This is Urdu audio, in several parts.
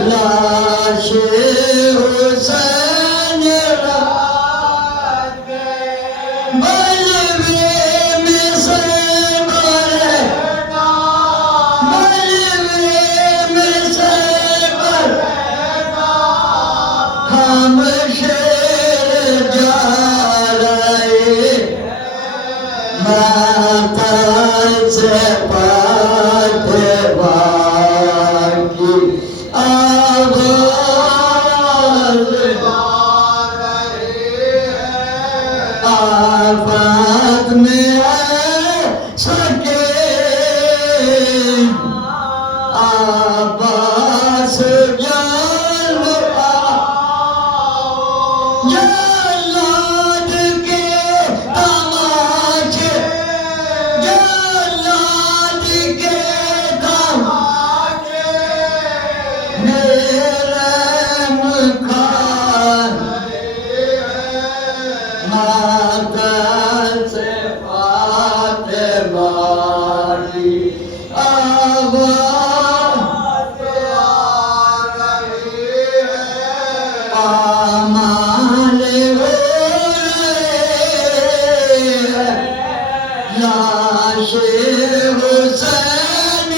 لاش حسین بلوے میں سیبر بلوے میں سیبر ہم شیر جا رہے ماتھا سے پاتھ باقی آواز آفات میں سکے عباس جلاد کے تماچے جلاد کے تماچے میرے مکان ماتھا سے فاطمہ کی آواز پامال ہو رہے لاش حسین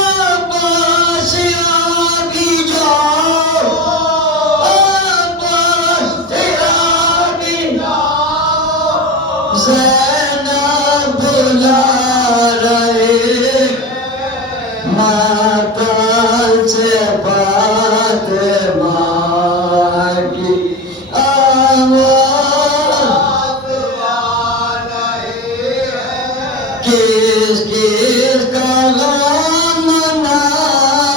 عباس آگے جاؤ عباس آگے جاؤ زینب بلا رہے ماتھا سے فاطمہ کی آواز کس کس کا غم منائے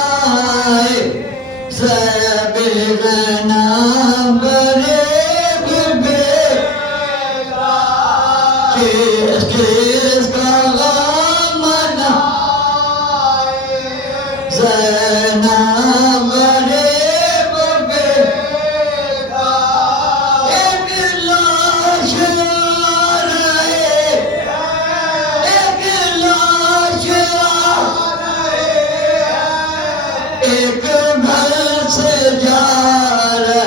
سبیغنا غریب بیٹا کس کس کا غم منائے زینب غریب بیٹا ایک لاش آ رہے ایک لاش آ رہے ایک گھر سے جا رہے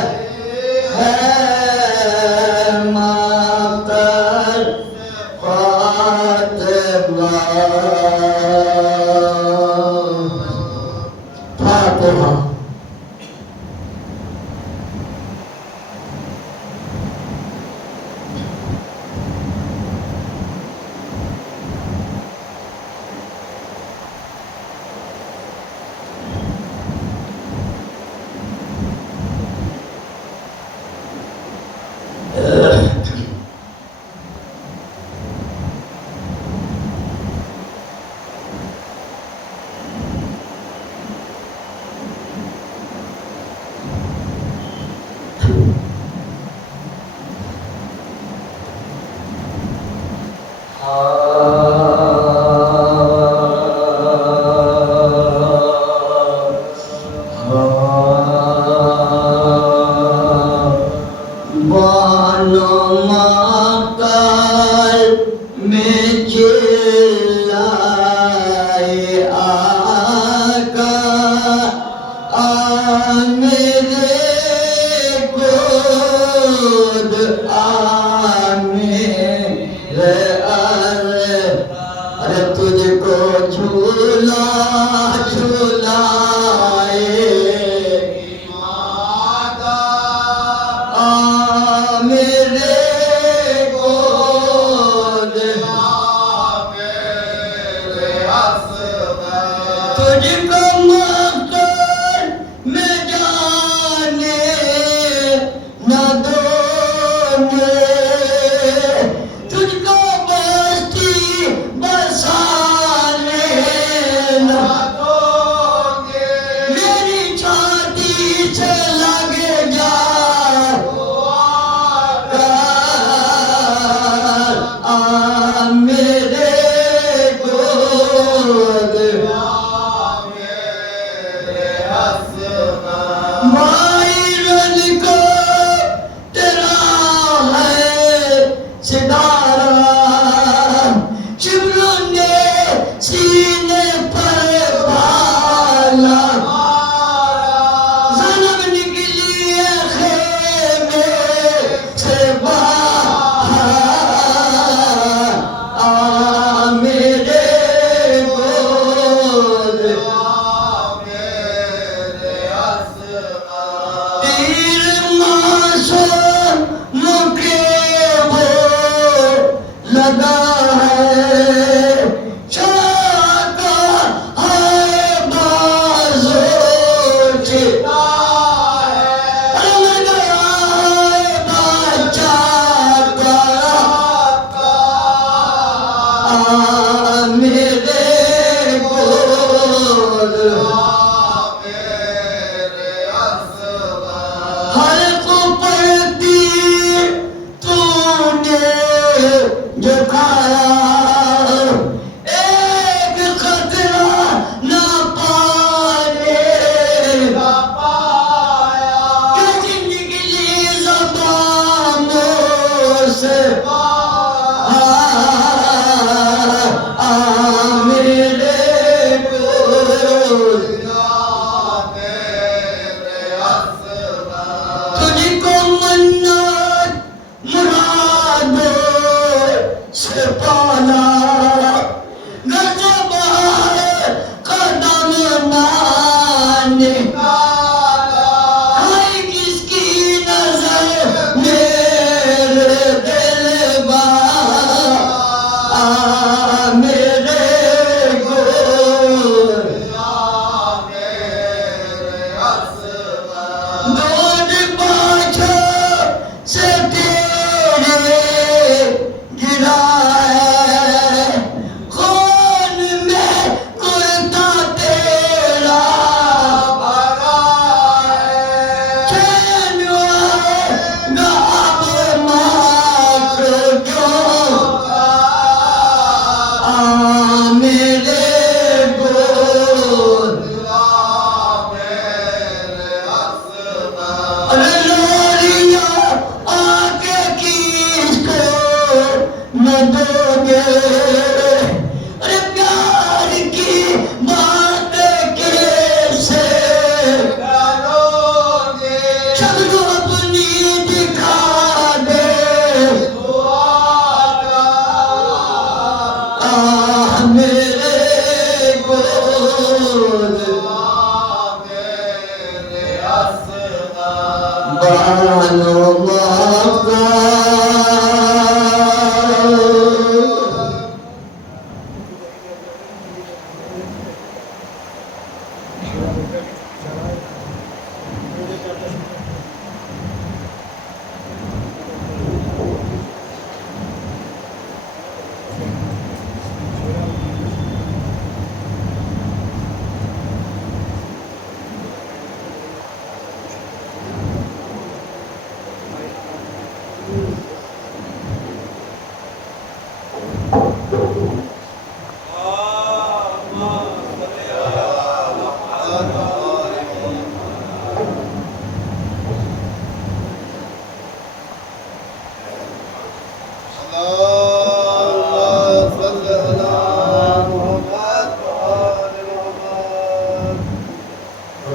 ماتر فاطمہ فاطمہ بانو ماتال میں چلائے آقا آ میرے گود آ میرے ارے تجھ کو جھولا جھولائے میرے گود تجھ کو مقتل میں جانے نہ دوں گے تجھ کو بستی بسانے نہ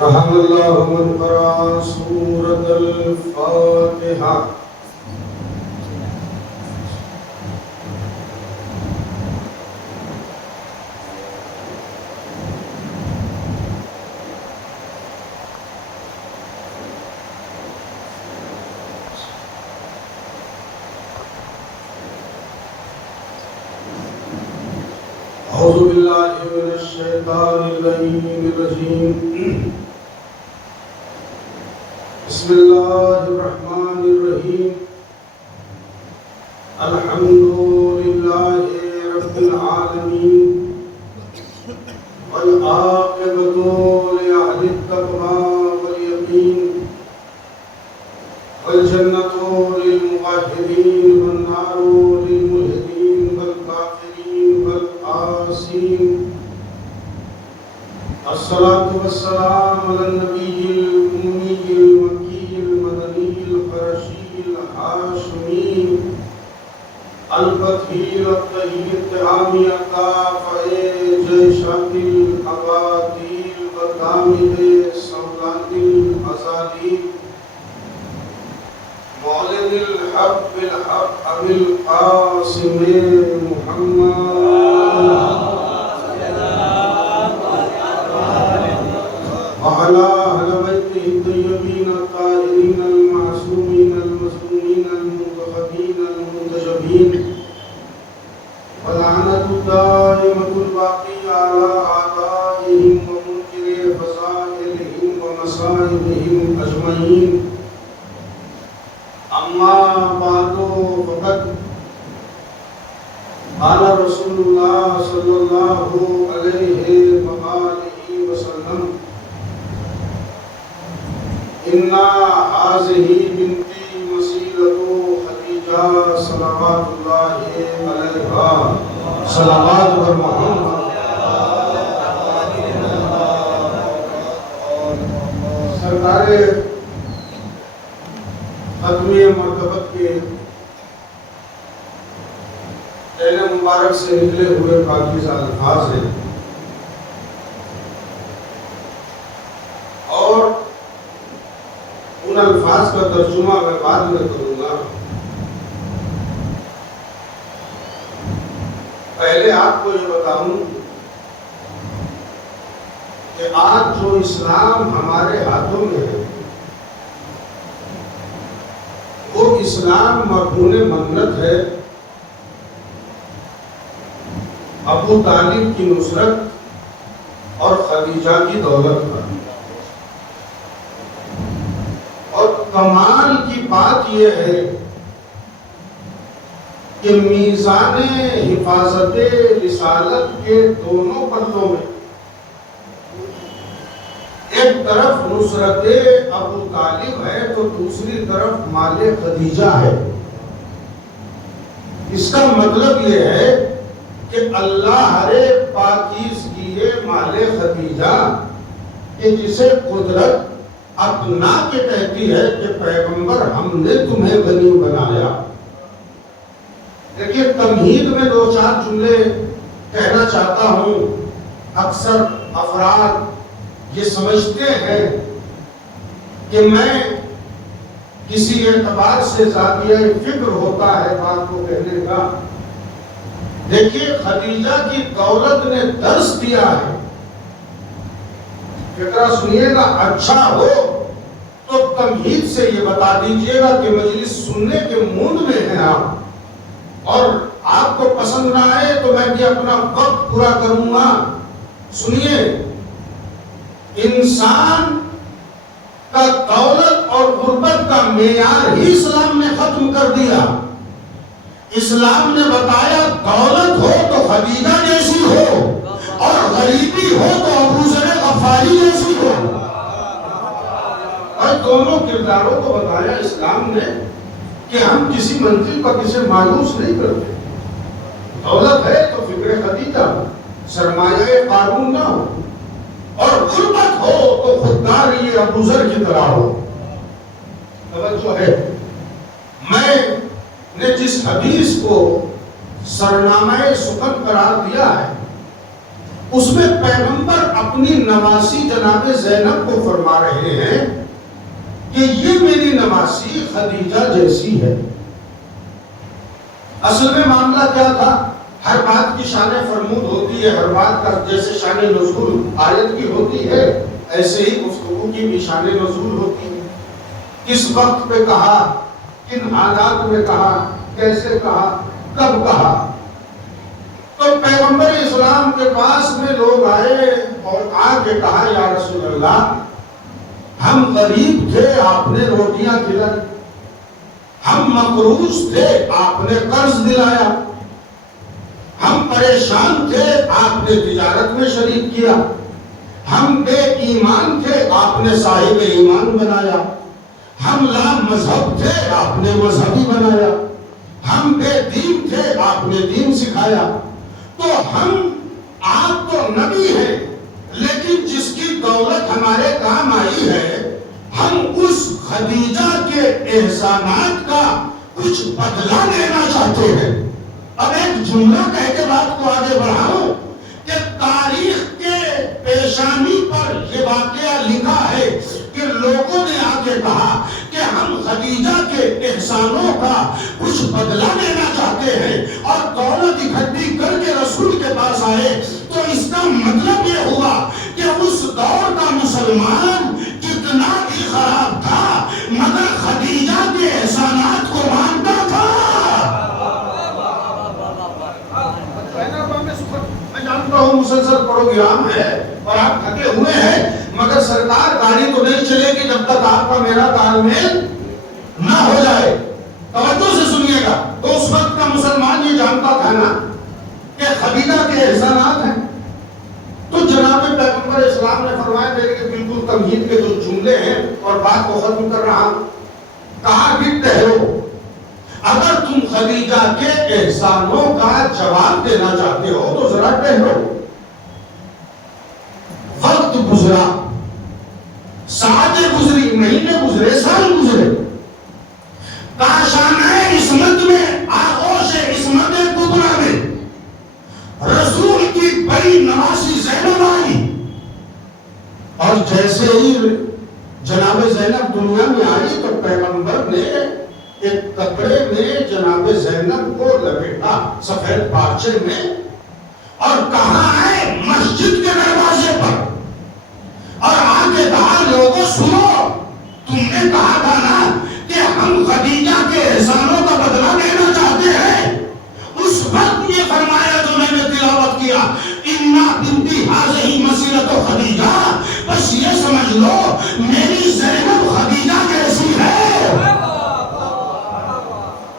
رحم الله من قرأ سورة الفاتحة. أعوذ بالله من الشيطان اللعين الرجيم. بسم الله الرحمن الرحيم. الحمد لله رب العالمين والعاقبة لأهل التقوى واليقين والجنة للموحدين والنار للملحدين والكافرين والعاصين. الصلاة والسلام على النبي الأمي المكي المدني القرشي الهاشمي الفتحي الطهي الطعامي الطافئ جيشات الأباطيل والدامد السودات الأزالي معلن الحق بالحق أبي القاسم محمد وعلى أهل بيته الطيبين الطاهرين المعصومين المظلومين المنتخبين المنتجبين ولعنة الدائمة الباقية على أعدائهم ومنكر فضائلهم ومصائبهم أجمعين. أما بعد فقد قال رسول الله صلى الله عليه وآله وسلم: إن هذه بنتي مسيلة خديجة صلوات الله عليها صلوات محمد. سرکار ختمی مرتبت کے پہلے مبارک سے نکلے ہوئے پاکیزہ الفاظ ہیں اور ان الفاظ کا ترجمہ میں بعد میں کروں گا. پہلے آپ کو یہ بتاؤں کہ آج جو اسلام ہمارے ہاتھوں میں ہے وہ اسلام مرہون منت ہے ابو طالب کی نصرت اور خدیجہ کی دولت پر. اور کمال کی بات یہ ہے کہ میزان حفاظت رسالت کے دونوں پلوں میں ایک طرف نصرت ابو طالب ہے تو دوسری طرف مال خدیجہ ہے. اس کا مطلب یہ ہے کہ اللہ رے پاکیز کیے مال خدیجہ کہ جسے قدرت اپنا کے کہتی ہے کہ پیغمبر ہم نے تمہیں غنی بنایا. دیکھیے تمہید میں دو چار جملے کہنا چاہتا ہوں. اکثر افراد یہ سمجھتے ہیں کہ میں کسی اعتبار سے ذاتیہ فکر ہوتا ہے بات کو کہنے کا. دیکھیے خدیجہ کی دولت نے درس دیا ہے. فکرہ سنیے گا, اچھا ہو تو تمہید سے یہ بتا دیجئے گا کہ مجلس سننے کے موڈ میں ہیں آپ, اور آپ کو پسند نہ آئے تو میں بھی اپنا وقت پورا کروں گا. سنیے, انسان کا دولت اور غربت کا معیار ہی اسلام نے ختم کر دیا. اسلام نے بتایا دولت ہو تو خدیجہ جیسی ہو اور غریبی ہو تو ابو ذر غفاری جیسی ہو. اور دونوں کرداروں کو بتایا اسلام نے کہ ہم کسی منزل پر کسی مایوس نہیں کرتے. دولت ہے تو فکر خدیجہ, سرمایہ قارون نہ ہو, اور غربت ہو تو خوددار یہ ابو ذر کی طرح ہو. توجہ ہے, میں نے جس حدیث کو سرنامہ سخن قرار دیا ہے اس میں پیغمبر اپنی نواسی جناب زینب کو فرما رہے ہیں کہ یہ میری نواسی خدیجہ جیسی ہے۔ اصل میں معاملہ کیا تھا؟ ہر بات کی شان فرمود ہوتی ہے، ہر بات کا جیسے شان نزول آیت کی ہوتی ہے ایسے ہی گفتگو کی بھی شان نزول ہوتی ہے۔ کس وقت پہ کہا، کن حالات میں کہا، کیسے کہا، کب کہا۔ تو پیغمبر اسلام کے پاس میں لوگ آئے اور آ کے کہا یا رسول اللہ ہم غریب تھے آپ نے روٹیاں کھلائی، ہم مقروض تھے آپ نے قرض دلایا، ہم پریشان تھے آپ نے تجارت میں شریک کیا، ہم بے ایمان تھے آپ نے صاحب ایمان بنایا، ہم لا مذہب تھے آپ نے مذہبی بنایا، ہم بے دین تھے آپ نے دین سکھایا۔ تو ہم آپ تو نبی ہیں لیکن جس کی دولت ہمارے کام آئی ہے ہم اس خدیجہ کے احسانات کا کچھ بدلہ لینا چاہتے ہیں۔ اب ایک جملہ کہہ کے بات کو آگے بڑھاؤں کہ تاریخ کے پیشانی پر یہ واقعہ لکھا ہے کہ لوگوں نے آ کے کہا کہ ہم خدیجہ کے احسانوں کا کچھ بدلہ لینا چاہتے ہیں اور دولت اکٹھی کر کے رسول کے پاس آئے۔ تو اس کا مطلب یہ ہوا کہ اس دور کا مسلمان کتنا بھی خراب تھا مگر خدیجہ کے احسانات کو مانتا تھا۔ میں جانتا ہوں مسلسل پروگرام ہے اور آپ تھکے ہوئے ہیں مگر سرکار گاڑی تو نہیں چلے گی جب تک آپ کا میرا تال میل نہ ہو جائے۔ توجہ سے سنیے گا۔ تو اس وقت کا مسلمان یہ جانتا تھا نا کہ خدیجہ کے احسانات ہیں۔ تو جناب پیغمبر اسلام نے فرمایا میرے کے بالکل تمہید کے جو جملے ہیں اور بات کو ختم کر رہا ہوں، کہا کہ ٹہرو، اگر تم خدیجہ کے احسانوں کا جواب دینا چاہتے ہو تو ذرا ٹہرو۔ وقت گزرا، ساعتیں گزری، مہینے گزرے، سال گزرے، کاشانہ عصمت میں، آغوش عصمت کبریٰ میں رسول کی بڑی نواسی زینب آئی اور جیسے ہی جناب زینب دنیا میں آئی تو پیغمبر نے ایک کپڑے میں جناب زینب کو لپیٹا سفید پارچے میں اور کہا ہے مسجد کے دروازے پر اور آگے کہا لوگوں سنو، تم نے کہا تھا نا کہ ہم خدیجہ کے احسانوں کا بدلہ لینا چاہتے ہیں۔ اس وقت یہ فرمایا جو میں نے تلاوت کیا، اِنَّا بِنْتِ هَٰذِهِ مَسِيرَةُ خدیجہ، بس یہ سمجھ لو میری زینب خدیجہ کیسی ہے،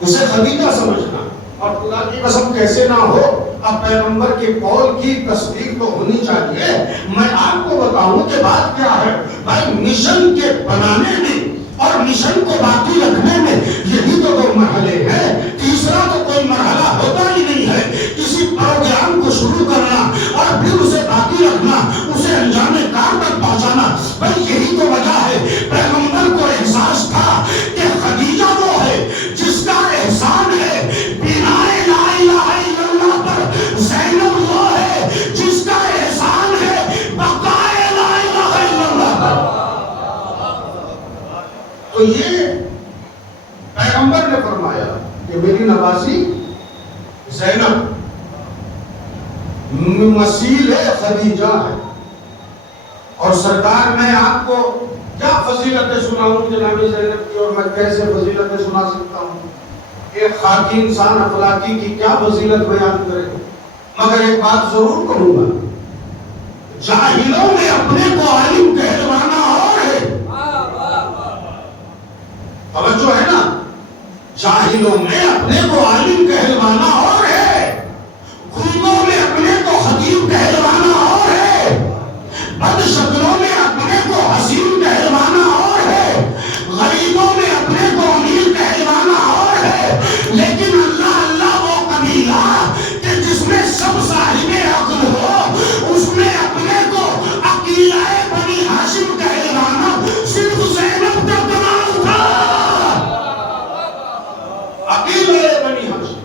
اسے خدیجہ سمجھنا۔ اور خدا کی قسم کیسے نہ ہو، اب پیغمبر کے قول کی تصدیق تو ہونی چاہیے۔ میں آپ کو بتاؤں کہ بات کیا ہے بھائی، مشن کے بنانے میں اور مشن کو باقی رکھنے میں یہی تو دو مرحلے ہیں، تیسرا تو کوئی مرحلہ ہوتا ہی نہیں ہے۔ کسی پروگرام کو شروع کرنا اور پھر اسے باقی رکھنا، اسے انجام کار تک پہنچانا، بھائی یہی تو وجہ ہے۔ پیغمبر کو احساس تھا کہ خدیجہ وہ ہے جس کا احسان ہے بنا لا الہ الا اللہ پر، زینب وہ ہے جس کا احسان ہے بقائے لا الہ الا اللہ پر۔ تو یہ پیغمبر نے فرمایا کہ میری نواسی زینب مسیل خدیجہ ہے۔ اور سرکار میں آپ کو کیا فضیلتیں سناؤں جناب زینب کی، اور میں کیسے فضیلتیں سنا سکتا ہوں؟ ایک خاکی انسان اخلاقی کی کیا فضیلت بیان کرے، مگر ایک بات ضرور کہوں گا، جاہلوں میں اپنے کو عالم کہلوانا اور ہے، توجہ ہے نا، جاہلوں میں اپنے کو عالم کہلوانا اور ہے، گنگوں میں اپنے کو خطیب کہلوانا اور ہے، بد شکلوں میں اپنے کو حسین کہلوانا اور ہے، غریبوں میں اپنے کو امیر کہلوانا اور ہے، لیکن اللہ اللہ وہ قبیلہ کہ جس میں سب صاحب عقل ہو، اس میں اپنے کو عقیلہ بنی ہاشم کہلوانا صرف زینب کا کمال تھا۔ عقیلہ بنی ہاشم۔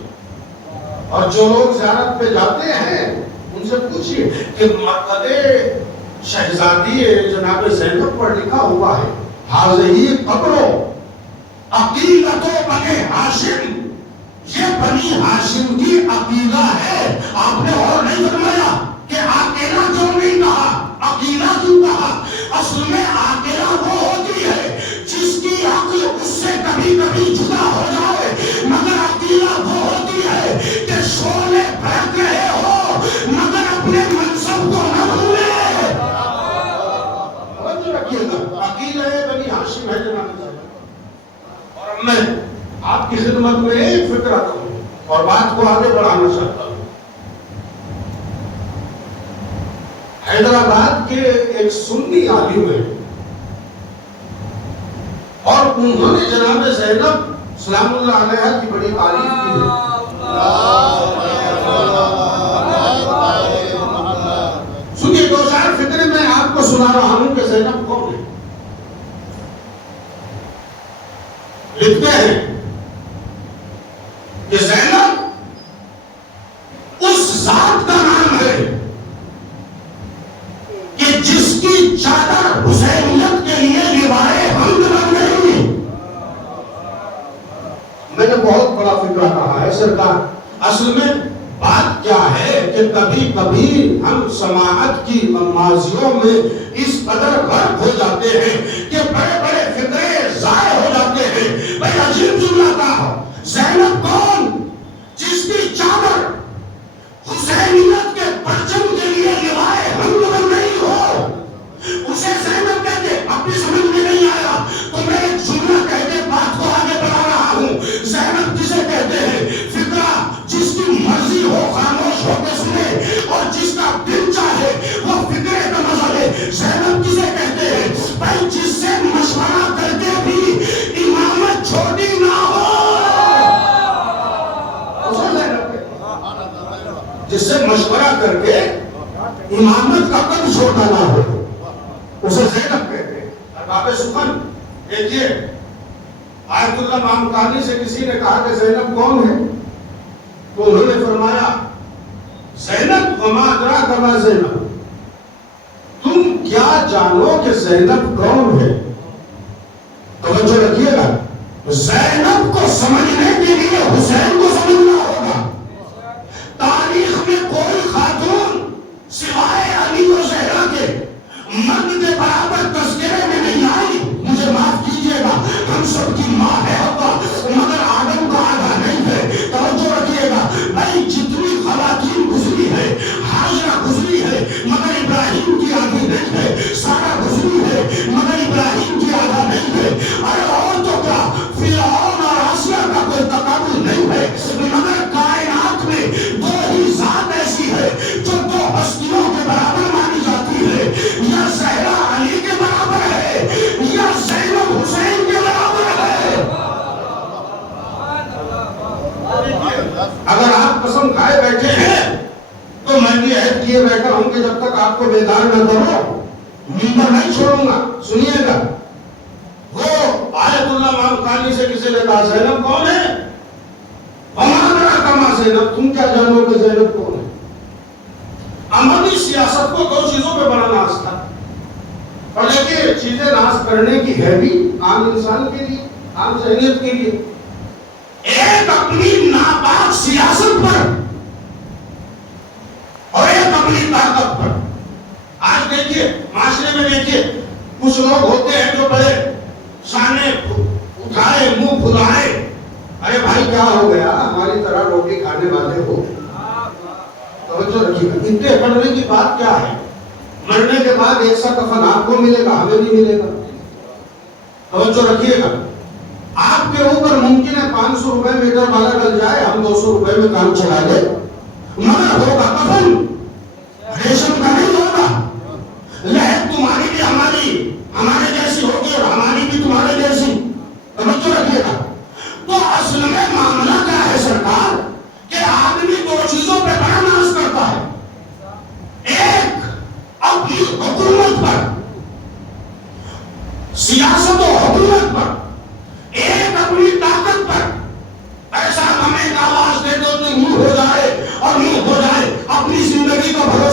اور جو لوگ زیارت پہ جاتے ہیں ان سے پوچھئے کہ مرقد شہزادی جناب زینب پر لکھا ہوا ہے حاضی قبرو عقیدت بنی ہاشم، یہ بنی ہاشم کی عقیدہ ہے۔ آپ نے اور نہیں فرمایا کہ عاقلہ کیوں نہیں کہا، عقیدہ کیوں کہا؟ اصل میں عاقلہ وہ ہوتی ہے جس کی عقل اس سے کبھی کبھی جدا ہو جائے، مگر عقیدہ وہ ہوتی ہے کہ شعلے بھڑک رہے ہو مگر اپنے منصب کو نہ بھولے۔ عقیدہ بنی ہاشم ہے جناب صاحب۔ اور میں آپ کی خدمت میں ایک فکر کروں اور بات کو آگے بڑھانا چاہتا ہوں۔ حیدرآباد کے ایک سنی عالم ہیں اور انہوں نے جناب زینب سلام اللہ علیہ کی بڑی تعریف کی ہے۔ سنیے دو چار فکرے میں آپ کو سنا رہا ہوں کہ زینب کون ہے۔ لکھتے ہیں کہ زینب اس ذات کا نام ہے کہ جس کی چادر حسینیت کے لیے لیوائے حمد بن گئی۔ میں نے بہت بڑا فکرہ کہا ہے سرکار، اصل میں بات کیا ہے کہ کبھی کبھی ہم سماعت کی ماضیوں میں اس قدر غرق ہو جاتے ہیں کہ بڑے بڑے فکرے ضائع ہو جاتے ہیں۔ بھئی عجیب جملہ کہا، زینب کون؟ جس کی چادر حسینیت کے پرچم کے لیے لیوائے حمد بن گئی ہو، اسے زینب کہتے۔ اب بھی سمجھ میں نہیں آیا تو میں ایک جملہ کہہ کے بات کو آگے بڑھا رہا ہوں۔ زینب کسے کہتے ہیں؟ فکرہ جس کی مرضی ہو خاموش ہو کے سنے اور جس کا دل چاہے وہ فکرے کا مزہ لے۔ زینب کسے کہتے ہیں؟ بھائی جس سے مشورہ کر کے بھی امامت چھوٹی نہ ہو، جس سے مشورہ کر کے امامت کا قد چھوٹا نہ ہو، اسے زینب کہتے ہیں۔ ارباب سخن دیکھیے، آیت اللہ مامکانی سے کسی نے کہا کہ زینب کون ہے تو انہوں نے فرمایا زینب وما ادراک ما زینب، تم کیا جانو کہ زینب کون ہے؟ توجہ رکھیے گا، زینب کو سمجھنے کے لیے حسین کو سمجھنا ہوگا۔ تاریخ میں کوئی خاتون سوائے علی و زہرا کے مرد کے برابر تذکرے میں نہیں آئی۔ مجھے معاف کیجئے گا، ہم سب کی ماں ہے حوا، مگر آدم کا آدھا نہیں ہے۔ توجہ رکھیے گا، بھائی جتنی خواتین گزری ہے، حاجرہ گزری ہے مگر ابراہیم کی آدھی نہیں ہے، سارہ گزری ہے مگر ابراہیم کی آدھا نہیں ہے۔ ارے اور تو کیا، فرعون اور آسیہ کا کوئی تقابل نہیں ہے، مگر کائنات میں دو ہی ذات ایسی ہے جو دو ہستیوں کے برابر مانی جاتی ہے، یا زہرا علی کے برابر ہے یا زینب حسین کے برابر ہے۔ اگر آپ قسم کھائے بیٹھے ہیں تو میں بھی عہد کیے بیٹھا ہوں کہ جب تک آپ کو بیدار نہ کرو منبر نہیں چھوڑوں گا۔ سنیے گا، وہ آیت اللہ مامکانی سے کسی نے کہا زینب کون ہے؟ ہمارا کما زینب، تم کیا جانو کہ زینب کون ہے؟ عملی سیاست کو دو چیزوں پہ بڑا ناز تھا، اور دیکھیے چیزیں ناز کرنے کی ہے بھی عام انسان کے لیے، عام ذہنیت کے لیے۔ ایک اپنی ناپاک سیاست پر اور ایک اپنی طاقت پر۔ آج دیکھیے معاشرے میں دیکھیے کچھ لوگ ہوتے ہیں جو بڑے شانے اٹھائے منہ پھلائے، ارے بھائی کیا ہو گیا، ہماری طرح روٹی کھانے والے ہو۔ توجہ رکھیے گا، اتنے پڑھنے کی بات کیا ہے؟ مرنے کے بعد ایک سا کفن آپ کو ملے گا، ہمیں بھی ملے گا۔ توجہ رکھیے گا، آپ کے اوپر ممکن ہے 500 روپے میٹر والا ڈل جائے، ہم 200 روپے میں کام چلا لیں، مگر ہوگا کفن، ریشم کا نہیں ہوگا۔ لہر تمہاری بھی ہمارے جیسی ہوگی اور ہماری بھی تمہارے جیسی۔ توجہ رکھیے گا، تو اصل میں معاملہ کیا ہے سرکار کہ آدمی دو چیزوں پہ بڑا ناز کرتا ہے، ایک اپنی حکومت پر، سیاست و حکومت پر، ایک اپنی طاقت پر۔ ایسا ہمیں ایک آواز دے دو تو منہ ہو جائے اور منہ ہو جائے، اپنی زندگی کا بھروسہ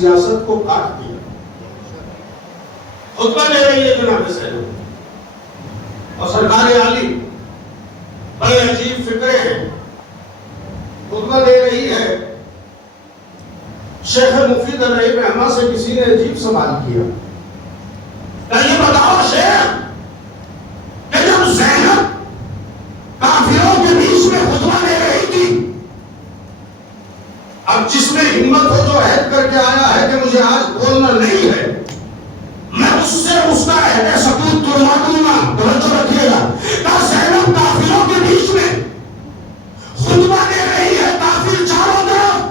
سیاست کو کاٹ دیا. خطبہ لے رہی ہے جناب زینب اور سرکار عالی بڑے عجیب فکرے ہیں. خطبہ دے رہی ہے. شیخ مفید علیہ رحمہ سے کسی نے عجیب سوال کیا کہ یہ بتاؤ شیخ کہ جب زینب کافروں کے بیچ میں خطبہ دے رہی تھی، اب جس میں ہمت ہو جو عہد کر کے آیا ہے کہ مجھے آج بولنا نہیں ہے، میں اس سے اس کا عہد ثبوت توڑوا دوں گا. توجہ رکھیے گا. کہ زینب کافروں کے بیچ میں خطبہ دے رہی ہے، کافر چاروں طرف،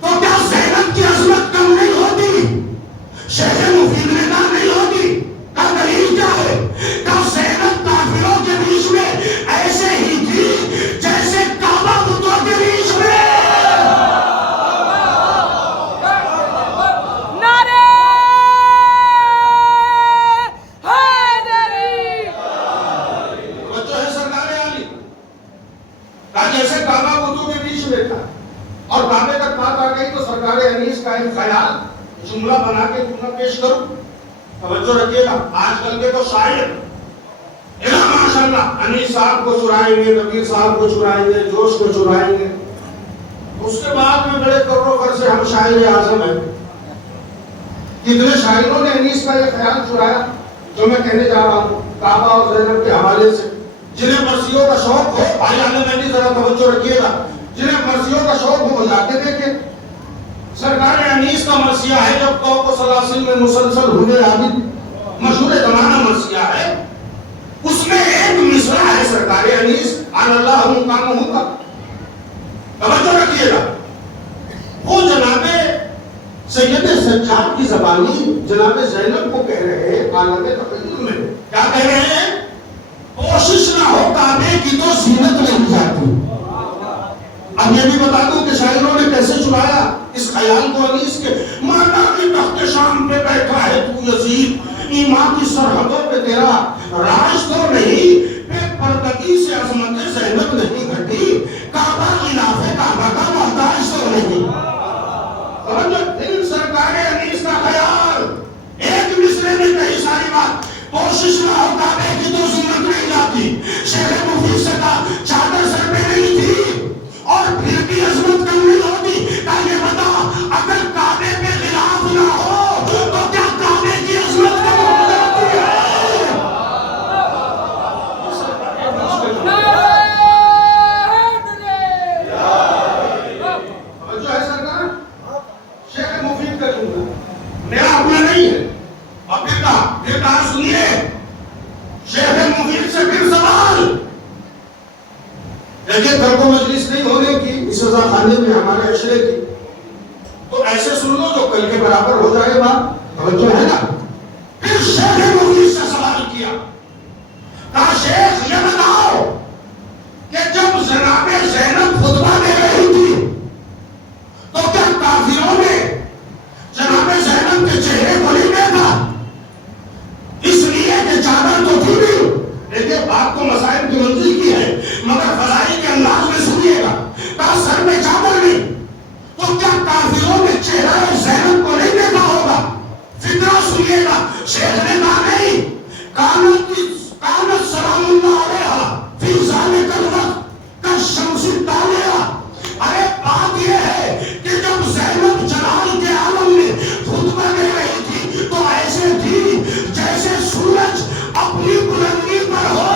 تو کیا زینب کی عظمت کم نہیں ہوتی؟ شیخ مفید نے کہا نہیں ہوتی. کا دلیل کیا ہے؟ کہ زینب کافروں کے بیچ میں ایسے ہی تھی جیسے کعبہ بتوں کے بیچ میں. جیسے کعبہ بتوں کے بیچ میں تھا اور کعبے تک بات آ گئی تو سرکار انیس کا ایک خیال جملہ بنا کے جملہ پیش کروں. توجہ رکھیے گا. آج کل کے تو شاعر ماشاءاللہ انیس صاحب کو چرائیں گے، نبیر صاحب کو چرائیں گے، جوش کو چرائیں گے. اس کے بعد میں بڑے کروڑوں کر سے ہم شاعر اعظم ہیں. کتنے شاعروں نے انیس کا یہ خیال چرایا جو میں کہنے جا رہا ہوں کعبہ اور زینب کے حوالے سے. جنہیں مرثیوں کا شوق ہو، بھائی عالم مہدی ذرا توجہ رکھیے گا، جنہیں مرثیوں کا شوق ہو وہ جا کے دیکھیں. سرکار انیس کا مرثیہ ہے جب توق و سلاسل میں مسلسل ہونے عابد، مشہور زمانہ مرثیہ ہے. اس میں ایک مصرع ہے سرکار انیس علی اللہ مقامہ کا. توجہ رکھیے گا. وہ جناب سید سجاد کی زبانی جناب زینب کو کہہ رہے ہیں عالم تقدیر میں. کیا کہہ رہے ہیں؟ کوشش نہ ہو کعبے کی تو زینت نہیں جاتی. اب یہ بھی بتا دوں کہ شاعروں نے کیسے چرایا اس خیال کو انیس کے. مانا کی تخت شام پہ بیٹھا ہے تو یزید، ایمان کی سرحدوں پہ تیرا راج تو نہیں، بے پردگی سے عظمت زینب نہیں گھٹی، کعبہ خلاف کعبہ کا محتاج تو نہیں. سرکار انیس کا خیال ایک مصرے میں کئی ساری بات. کوشش نہ ہو کعبے کی تو زینت نہیں جاتی. شیخ مفید سے کہا چادر سر پہ نہیں تھی اور پھر بھی عظمت کم نہیں ہوتی. یہ بتا اگر کعبے پہ خلاف نہ ہو تو کیا کعبے کی عظمت کم ہو جاتی ہے؟ جو ہے سرکار شیخ مفید کا جملہ میرا اپنا نہیں ہے. اور پھر کہا سنیے شیخ مفید سے پھر سوال. دیکھیں گھر کو مجلس نہیں ہونے کی اس رضا خانے میں ہمارے عشرے کی، تو ایسے سن لو جو کل کے برابر ہو جائے بات. توجہ ہے نا. پھر شیخ مفید سے سوال کیا. کہا شیخ یہ بتاؤ کہ جب جناب زینب خطبہ دے رہی تھی تو کیا کافروں نے جناب زینب کے چہرے کو نہیں دیکھا؟ اس لیے کہ چادر تو تھی نہیں. دیکھیں بات کو مسائل کی منزل کی ہے مگر فضائی کے انداز میں سنیے گا. کہا سر میں چادر نہیں تو کیا کافروں نے چہرہ زینب کو نہیں دیکھا ہوگا؟ فکرہ سنیے گا. شیخ نے کہا نہیں. کانت سلام اللہ علیہ فی ذالک الوقت کالشمس طالعہ. ارے بات یہ ہے کہ جب زینب جلال کے عالم میں خطبہ دے رہی تھی تو ایسے تھی جیسے سورج اپنی بلندی پر ہو.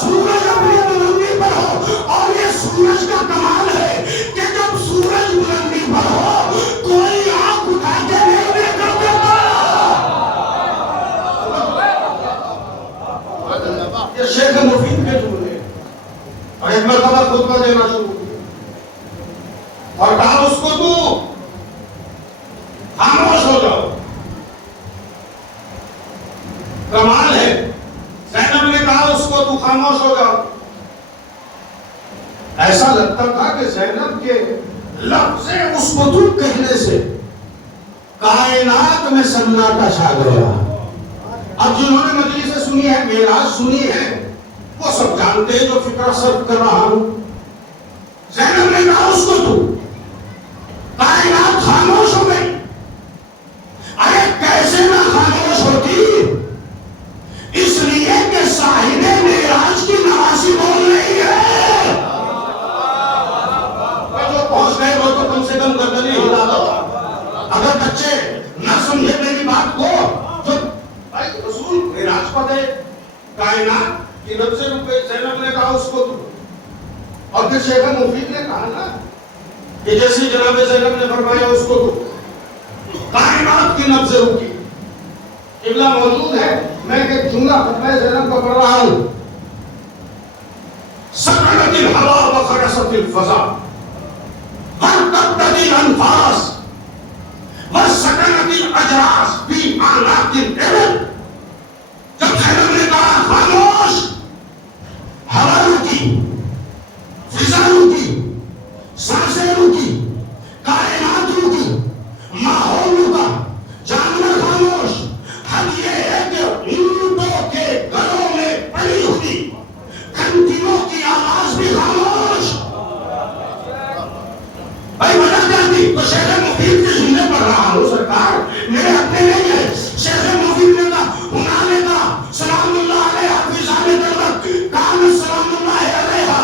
سورج اپنی بلندی پر ہو. اور یہ سورج کا کمال ہے کہ جب سورج بلندی پر ہو کوئی آنکھ اٹھا کے نہیں دیکھ دیتا. یہ شیخ مفید کے جملے. اور ایک مرتبہ خطبہ دینا شروع کیا اور کہا اس کو تو خاموش ہو جاؤ. کمال ہے. زینب نے کہا اس کو تو خاموش ہو جاؤ. ایسا لگتا تھا کہ زینب کے لفظ اس کو تو کہنے سے کائنات میں سناٹا چھا گیا. اب جنہوں نے مجلس سنی ہے، معراج سنی ہے، وہ سب جانتے ہیں جو فکر سرد کر رہا ہوں. زینب نے کہا اس کو تو کائنات کائنات خاموش ہو گئی. ارے کیسے نہ خاموش ہوتی؟ اس لیے کہ صاحب معراج کی نواسی بول رہی ہے. جو پہنچ گئے وہ تو کم سے کم گردنیں ہلا دو. اگر بچے نہ سمجھے میری بات کو جو بھائی رسول معراج پر ہے کائنات کی رب سے رکے زینب نے کہا اس کو تو. اور پھر شیخ مفید نے کہا نا کہ جیسے جناب زینب نے فرمایا اس کو تو کائنات کی نبض رکی. قبلہ موجود ہے. میں ایک جملہ فتوہ زینب کا پڑھ رہا ہوں. سکنت الہوا وخرست الفضا وارتبت الانفاس وسکنت الاجراس فی آنات الابل. جب زینب نے کہا خاموش، ہوا رکی، فضا رکی، سانسیں رکی، کائنات رکی، ماحول رکا، جانور خاموش. حد یہ ہے کہ اونٹوں کے گلوں میں پڑی ہوئی گھنٹیوں کی آواز بھی خاموش. بھائی وجہ کیا تھی؟ تو شیخ مفید کے جملے پڑھ رہا ہوں سرکار، میرے اپنے نہیں ہے. شیخ مفید نے کہا، انہوں نے کہا سلام اللہ علیہ حفیظہ نے کہا کان سلام اللہ علیہ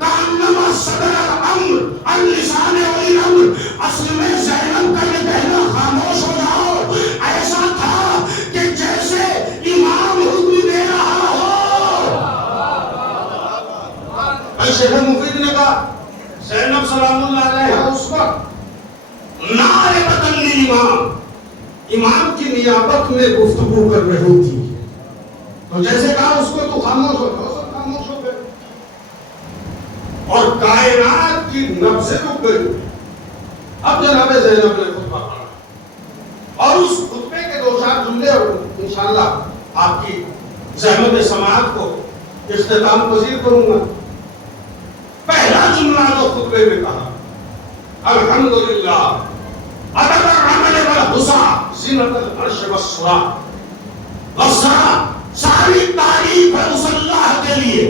کانما صدر الامر اللسان والامر. اصل میں زینب کا یہ کہنا خاموش ہو جاؤ ایسا تھا کہ جیسے امام حکم دے رہا ہو. شیخ مفید نے کہا زینب سلام اللہ علیہ اس وقت نائبۃ الامام، امام کی نیابت میں گفتگو کر رہی تھی. تو جیسے کہا اس کو تو خاموش ہو جاؤ، سب خاموش ہو گئے اور کائنات کی نبض رک گئی. اب جناب زینب نے خطبہ پڑھا اور اس خطبے کے دو چار جملے انشاءاللہ آپ کی زحمت سماعت کو اختتام پذیر کروں گا. پہلا جملہ جو خطبے میں کہا الحمدللہ عدد الرمل والحصا زینت العرش والسرا والسرا. ساری تعریف ہے اس اللہ کے لیے.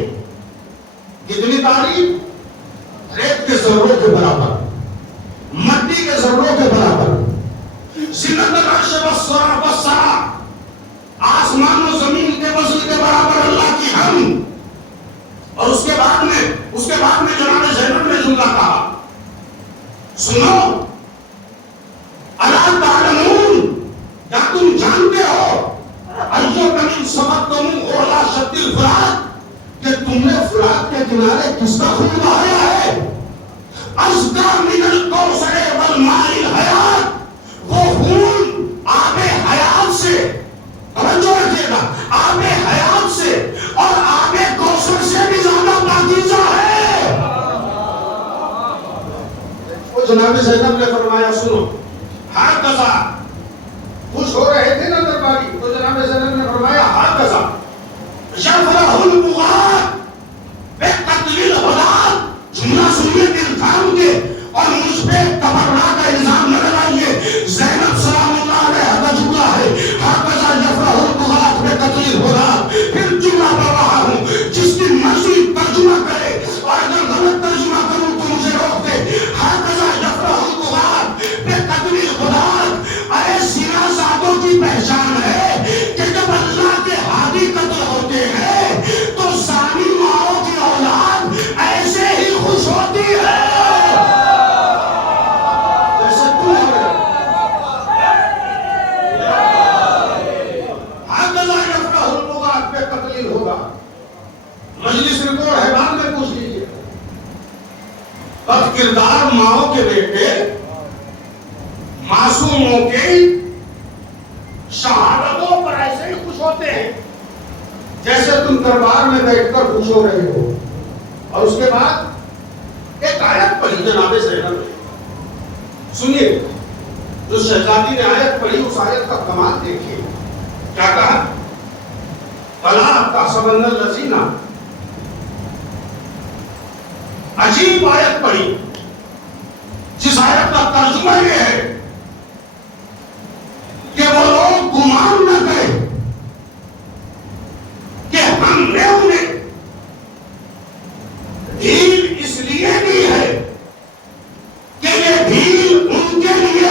کتنی تعریف؟ ریت کے ذروں کے برابر، مٹی کے ذروں کے برابر. زینت العرش والسرا والسرا، آسمان و زمین کے وزن کے برابر اللہ کی حمد. اور اس کے بعد میں جناب زینب نے جملہ کہا سنو الا تعلمون، کیا تم جانتے ہو ایوکم سبقتم اولا شط الفرات کہ تم نے فرات کے کنارے کس کا خون بہایا ہے؟ ازکا من الکوثر والماء الحیات، وہ خون آب حیات سے، توجہ رکھیے گا، آب حیات سے اور آب کوثر سے بھی زیادہ پاکیزہ ہے. وہ جناب زینب نے فرمایا سنو ہاتھ قضا، خوش ہو رہے تھے نا درباری، تو جناب زینب نے فرمایا ہاتھ قضا یفرح البغاة بقتل الحداد. جملہ سنیے دل تھام کے اور مجھ پہ تبرع کا الزام نہ لگائیے. زینب سلام اللہ علیہ کا جملہ ہے ہاتھ قضا یفرح البغاة بقتل الحداد. پھر جملہ پڑھ رہا ہوں، جس کی مرضی ترجمہ کرے اور اگر غلط ترجمہ کروں تو مجھے روک دے. ہاتھ قضا یفرح البغاة بقتل الحداد. ارے سینا سادوں کی پہچان ہے کہ جب اللہ کے ہادی قتل ہوتے ہیں تو ثانی ماؤں کی اولاد ایسے ہی خوش ہوتی ہے جیسے تم ہو رہے. حقذا یفرح البغاة بقتل الحداد. مجلس رکوع حیوان میں پوچھ لیجیے، بد کردار ماؤں کے بیٹے معصوموں کی شہادتوں پر ایسے ہی خوش ہوتے ہیں جیسے تم دربار میں بیٹھ کر خوش ہو رہے ہو. اور اس کے بعد ایک آیت پڑھی جناب زینب نے، سنیے جو شہزادی نے آیت پڑھی اس آیت کا کمال دیکھیے. کیا کہا؟ فَلَا تَحْسَبَنَّ الَّذِينَ، عجیب آیت پڑھی جس آیت کا ترجمہ یہ ہے کہ وہ لوگ گمان نہ کریں کہ ہم نے انہیں ڈھیل اس لیے دی ہے کہ یہ ڈھیل ان کے لیے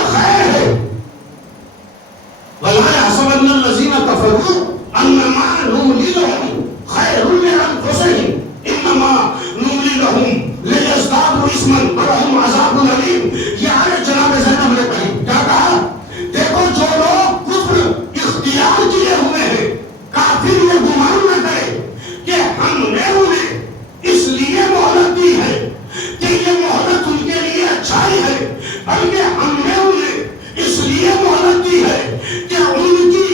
وَلَا يَحْسَبَنَّ الَّذِينَ كَفَرُوا أَنَّمَا نُمْلِي لَهُمْ خَيْرٌ لِأَنفُسِهِمْ إِنَّمَا نُمْلِي لَهُمْ لِيَزْدَادُوا إِثْمًا وَلَهُمْ عَذَابٌ أَلِيمٌ. یہ آیت جناب زینب نے پڑھی. کیا کہا؟ دیکھو جو لوگ کفر اختیار کیے ہوئے ہیں، کافر یہ گمان نہ کرے کہ ہم نے انہیں اس لیے مہلت دی ہے کہ یہ مہلت ان کے لیے اچھائی ہے، بلکہ ہم نے انہیں اس لیے مہلت دی ہے کہ ان کی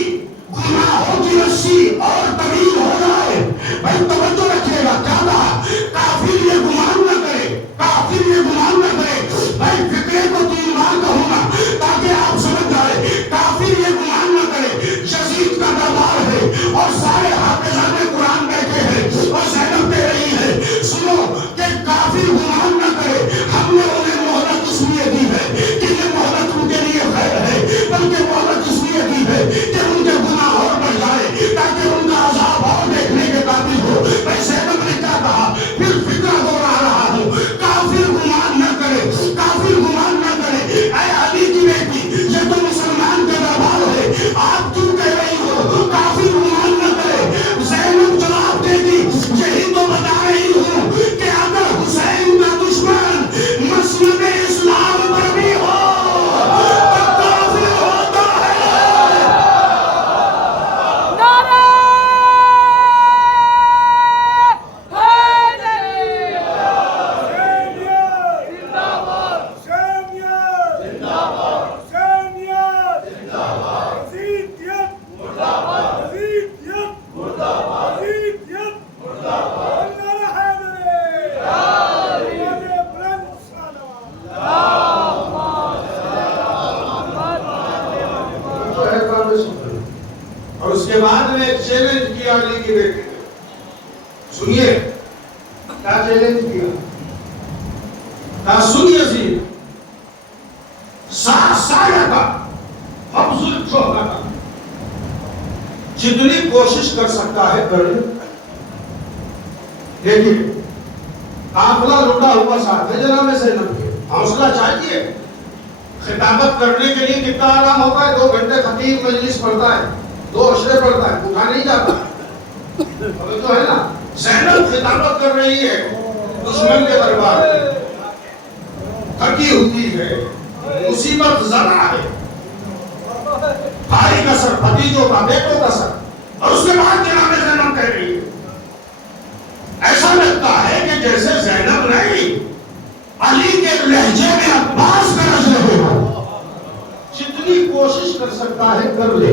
گناہوں کی رسی اور طویل ہو جائے. بھائی توجہ رکھیے گا. کیا کہا؟ کافر یہ گمان نہ کرے، کافر یہ گمان نہ کرے. بھائی فکرے کو 3 بار کہوں گا تاکہ آپ سمجھ جائے. کافر یہ گمان نہ کرے یزید کا دربار ہے اور سارے حافظان قرآن بیٹھے ہیں اور زینب دے رہی ہے. سنو کہ کافر گمان نہ کرے ہم نے انہیں مہلت اس لیے دی ہے کہ یہ مہلت ان کے لیے خیر ہے، بلکہ مہلت اس لیے دی ہے کہ ان کے گناہ اور بڑھ جائے تاکہ ان کا عذاب اور دیکھنے کے قابل ہو. میں زینب نے کیا کہا؟ پھر فکر دوہرا رہا ہوں. کافر گمان نہ کرے، کافر گمان نہ کرے. اے علی کی بیٹی، یہ تو مسلمان کا دربار ہے، آپ کیوں کہہ رہی ہو کافر گمان نہ کرے؟ زینب جواب دے دی، یہی تو بتا رہی ہوں کہ اگر حسین کا دشمن مسلک اسلام پر بھی ہو تو کافر ہوتا ہے. نعرہ حیدری! زندہ باد! زندہ باد! اور اس کے بعد میں ایک چیلنج کیا علی کی بیٹی نے. سنیے کیا چیلنج کیا. کہا سن یزید، 7 سال کا حفظ الشہداء کا جتنی کوشش کر سکتا ہے کر لے. لیکن قافلہ لٹا ہوا ساتھ ہے جناب زینب کے. حوصلہ چاہیے. خطابت کرنے کے لیے کتنا آرام ہوتا ہے؟ 2 گھنٹے خطیب مجلس پڑھتا ہے، 2 اشرے پڑھتا ہے، اٹھا نہیں جاتا. ابھی تو ہے نا. زینب خطابت کر رہی ہے دشمن کے دربار میں، تھکی ہوتی ہے، مصیبت زدہ ہے، بھائی کا سر، بھتیجوں کا، بیٹوں کا سر. اور اس کے بعد جناب زینب کہہ رہی ہے. ایسا لگتا ہے کہ جیسے زینب نہیں علی کے لہجے میں عباس کا رج رہے ہو. جتنی کوشش کر سکتا ہے کر لے.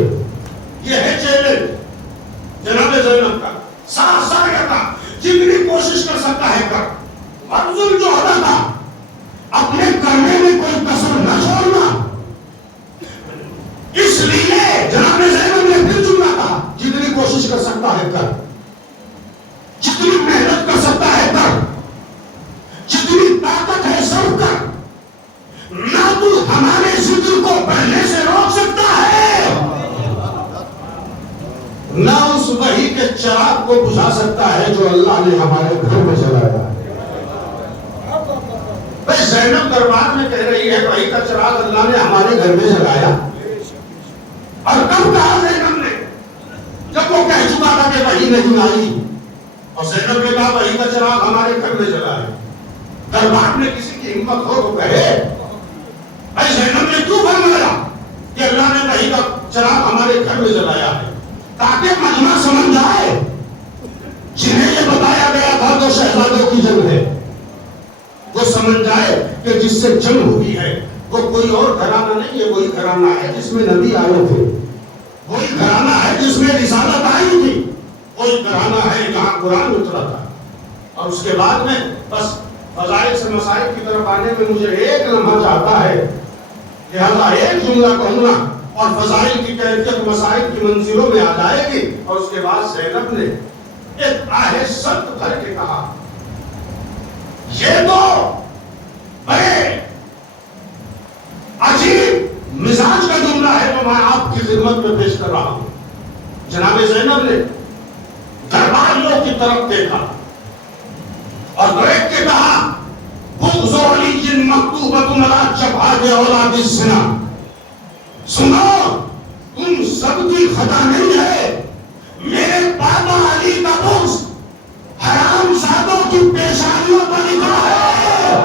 یہ ہے چیلنج جناب زینب کا. 7 سال کا جتنی کوشش کر سکتا ہے کر. افضل جو ہوتا تھا اپنے کرنے میں کوئی کسر نہ چھوڑنا. اس لیے جناب زینب نے پھر چنا تھا جتنی کوشش کر سکتا ہے کر، جتنی محنت کر سکتا ہے کر، جتنی طاقت ہے سب کر. نہ تو ہمارے ذکر کو بڑھنے سے روک سکتا ہے، نہ اس وحی کے چراغ کو بجھا سکتا ہے جو اللہ نے ہمارے گھر میں جلایا ہے. بھئی زینب دربار میں کہہ رہی ہے وحی کا چراغ اللہ نے ہمارے گھر میں جلایا. اور کب کہا زینب نے؟ جب وہ کہہ چکا تھا کہ وحی نہیں آئی. اور زینب نے کہا وحی کا چراغ ہمارے گھر میں جلایا. دربار میں کسی کی ہمت ہو تو کہے. بھئی زینب نے کیوں فرمایا کہ اللہ نے وحی کا چراغ ہمارے گھر میں جلایا ہے؟ تاکہ مجمع سمجھ جائے جنہیں یہ بتایا گیا تھا 2 شہزادوں کی جنگ ہے، وہ سمجھ جائے کہ جس سے جنگ ہوئی ہے وہ کوئی اور گھرانہ نہیں ہے، وہی گھرانہ ہے جس میں نبی آئے تھے، وہی گھرانہ ہے جس میں رسالت آئی تھی، وہی گھرانہ ہے جہاں قرآن اترا تھا. اور اس کے بعد میں بس فضائل سے مسائل کی طرف آنے میں مجھے ایک لمحہ چاہتا ہے، لہذا ایک جملہ کہوں گا اور فضائل کی کیفیت مسائل کی منزلوں میں آ جائے گی. اور اس کے بعد زینب نے ایک آہ سخت بھر کے کہا، یہ تو بڑے عجیب مزاج کا جملہ ہے جو میں آپ کی خدمت میں پیش کر رہا ہوں. جناب زینب نے درباریوں کی طرف دیکھا اور دیکھ کے کہا، بغض علی مکتوبۃ علی جبہات اولاد الزنا. سنو، تم کوئی خطا نہیں ہے. میرے بابا علی کا بغض حرام زادوں کی پیشانیوں پر لکھا ہے.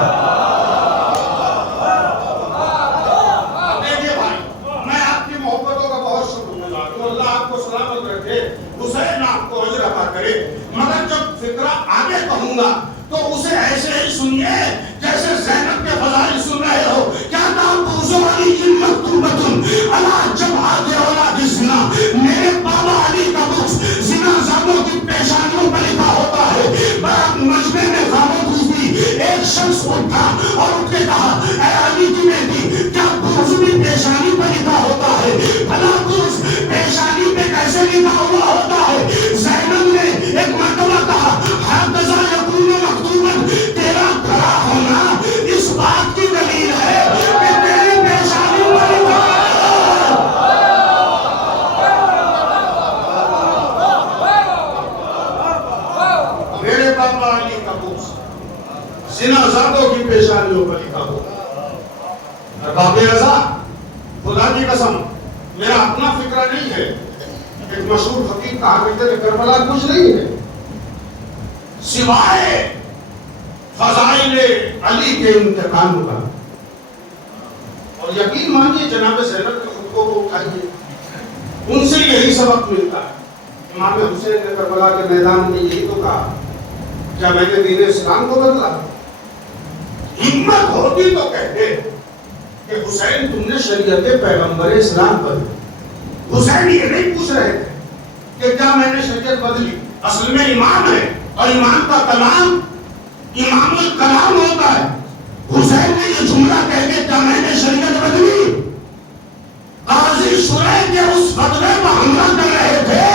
دیکھیے بھائی، میں آپ کی محبتوں کا بہت شکر گزار ہوں. اللہ آپ کو سلامت رکھے، حسین آپ کو اجر عطا کرے. مگر جب فکرہ آگے کہوں گا تو اسے ایسے ہی سنیے جیسے زینب کے فضائل سن رہے ہو. کیا نام بوزو علی جن مکتوبتن اللہ جب آگے اولاد زنا. میرے بابا علی کا بغض زنا زادوں کی پیشانیوں پر لکھا ہوتا ہے. برات مجمع میں خاموش ہوئی، ایک شخص اٹھا اور اٹھ کے کہا اے علی کی بیٹی، کیا بغض بھی پیشانی پر لکھا ہوتا ہے؟ بھلا بغض پیشانی پہ کیسے لکھا ہوا ہوتا ہے؟ زینب نے ایک مرتبہ کہا حقذا یکون مکتوبن، تیرا کھڑا ہونا اس بات کی دلیل ہے کہ تیری پیشانی پر لکھا ہے. میرے بابا علی کا بغض زنا زادوں کی پیشانیوں پر لکھا ہوتا ہے. باب رضا، خدا کی قسم میرا اپنا فکرہ نہیں ہے. ایک مشہور فقیر کہا کرتے تھے کربلا کچھ نہیں ہے سوائے فضائل علی کے انتقام کا. اور یقین مانیے جناب زینب کے خطبوں کو اٹھائیے، ان سے یہی سبق ملتا ہے. امام حسین نے کربلا کے میدان میں یہی تو کہا کیا میں نے دین اسلام کو بدلا؟ ہمت ہوتی تو کہتے کہ حسین تم نے شریعت پیغمبر اسلام بدلی. حسین یہ نہیں پوچھ رہے تھے کہ کیا میں نے شریعت بدلی. اصل میں امام ہے اور امام کا کلام امام الکلام ہوتا ہے. حسین نے یہ جملہ کہہ کے کیا میں نے شریعت بدلی؟ قاضی شریح کے اس فتوے پر حملہ کر رہے تھے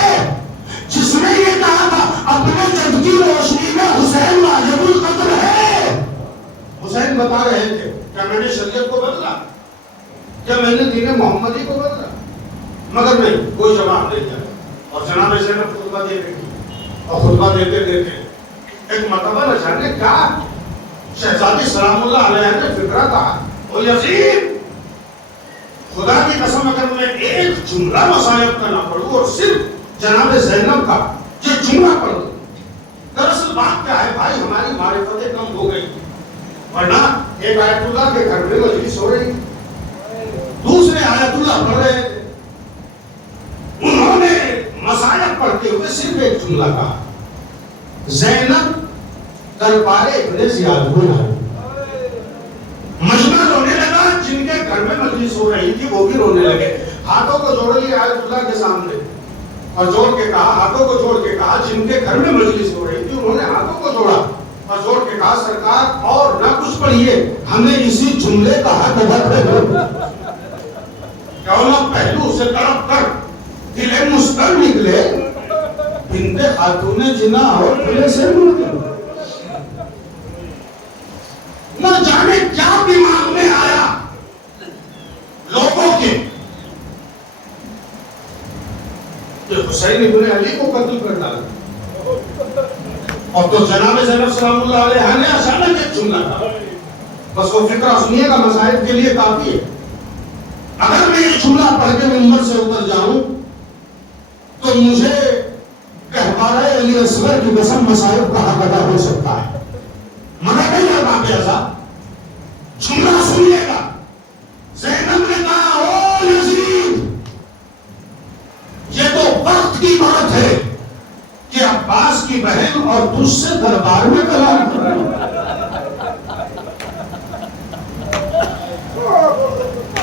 جس میں یہ کہا تھا اپنے جد کی روشنی میں حسین واجب القتل ہے. حسین بتا رہے تھے کیا میں نے شریعت کو بدلا؟ کیا میں نے دین محمدی کو بدلا؟ مگر نہیں، کوئی جواب نہیں دیا. اور جناب زینب خطبہ دے رہی اور خطبہ دیتے دیتے ایک مرتبہ نہ جانے کیا شہزادی سلام اللہ علیہ نے فکرہ کہا او یزید، خدا کی قسم اگر میں ایک جملہ مصائب کا نہ پڑھوں اور صرف جناب زینب کا یہ جملہ پڑھوں. دراصل بات کیا ہے بھائی، ہماری معرفتیں کم ہو گئی. ورنہ ایک آیت اللہ کے گھر میں مجلس ہو رہی، دوسرے آیت اللہ پڑھ رہے تھے. انہوں نے مصائب پڑھتے ہوئے صرف ایک جملہ کہا زینب دربارے ابن زیاد ہونا. مجمع رونے لگا، جن کے گھر میں مجلس ہو رہی تھی وہ بھی رونے لگے. ہاتھوں کو جوڑ لیا آیت اللہ کے سامنے اور جوڑ کے کہا، ہاتھوں کو جوڑ کے کہا، جن کے گھر میں مجلس ہو رہی تھی انہوں نے ہاتھوں کو جوڑا اور جوڑ کے کہا سرکار اور نہ کچھ پڑھیے، ہمیں اسی جملے کا حق ادا کرو. کیوں پہلو سے طرف کر دل مستر نکلے بنت خاتون جنا اور پھلے سے مردے. نہ جانے کیا دماغ میں آیا لوگوں کے کہ حسین ابن علی کو قتل کر ڈالا. اور تو جناب زینب سلام اللہ علیہ نے اچانک ایک جملہ کہا. بس وہ فکرہ سنیے گا، مصائب کے لیے کافی ہے. اگر میں یہ جملہ پڑھ کے منبر سے اتر جاؤں تو مجھے گہوارہ علی اصغر کی قسم مصائب کا حق ادا ہو سکتا ہے. مگر نہیں ہے باب رضا، جملہ سنیے گا. زینب نے کہا او یزید، یہ تو وقت کی بات ہے کہ عباس کی بہن اور تجھ سے دربار میں کلام کر رہی ہے.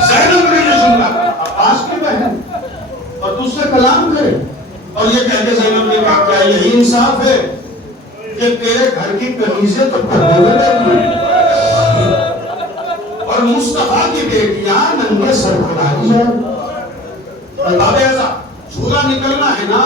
زینب نے یہ جملہ عباس کی بہن اور تجھ سے کلام کرے. اور یہ کہہ کے زینب نے کہا کیا یہی انصاف ہے کہ تیرے گھر کی کنیزیں تو پردے میں رہتی اور مصطفیٰ کی بیٹیاں ننگے سر کھڑائی ہیں. اور باب رضا جھولا نکلنا ہے نا،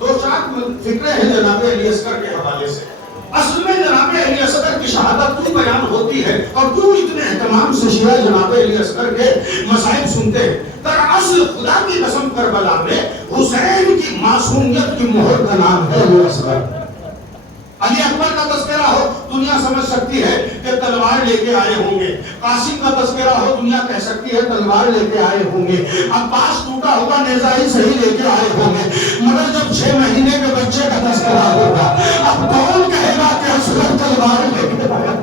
دو چار فکرے ہیں جناب علی اصغر کے حوالے سے. اصل میں جناب علی اصغر کی شہادت کیوں بیان ہوتی ہے اور کیوں اتنے اہتمام سے شیعہ جناب علی اصغر کے مصائب سنتے ہیں؟ دراصل خدا کی قسم کربلا میں حسین کی معصومیت کی مہر کا نام ہے علی اصغر. علی اکبر کا تذکرہ ہو دنیا سمجھ سکتی ہے کہ تلوار لے کے آئے ہوں گے، قاسم کا تذکرہ ہو دنیا کہہ سکتی ہے تلوار لے کے آئے ہوں گے، عباس ٹوٹا ہوا نیزہ ہی صحیح لے کے آئے ہوں گے، مگر جب 6 مہینے کے بچے کا تذکرہ ہوگا اب کون کہے گا کہ اصغر تلوار لے کے آیا؟